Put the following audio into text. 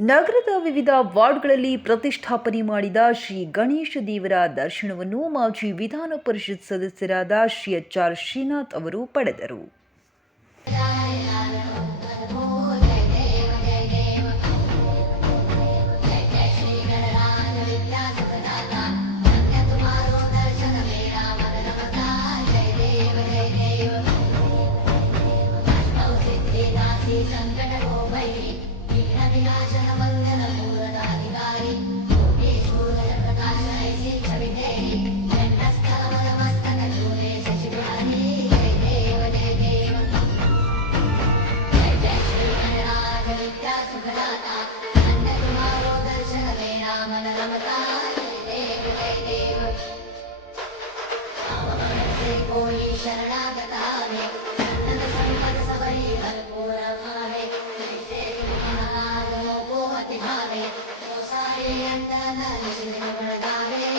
ನಗರದ ವಿವಿಧ ವಾರ್ಡ್ಗಳಲ್ಲಿ ಪ್ರತಿಷ್ಠಾಪನೆ ಮಾಡಿದ ಶ್ರೀ ಗಣೇಶ ದೇವರ ದರ್ಶನವನ್ನು ಮಾಜಿ ವಿಧಾನ ಪರಿಷತ್ ಸದಸ್ಯರಾದ ಶ್ರೀ ಎಚ್ ಆರ್ ಶ್ರೀನಾಥ್ ಅವರು ಪಡೆದರು. सुखिता सुखदाता नन्दकुमारो दर्शनमे रामन रमता देव देव राममनसे कोयि शरणागता मे नन्दन सम्पद सबरी भरपूरभावे जैसे महागमो को अतिभावे दोषाये यन्दन निशिधिमणगावे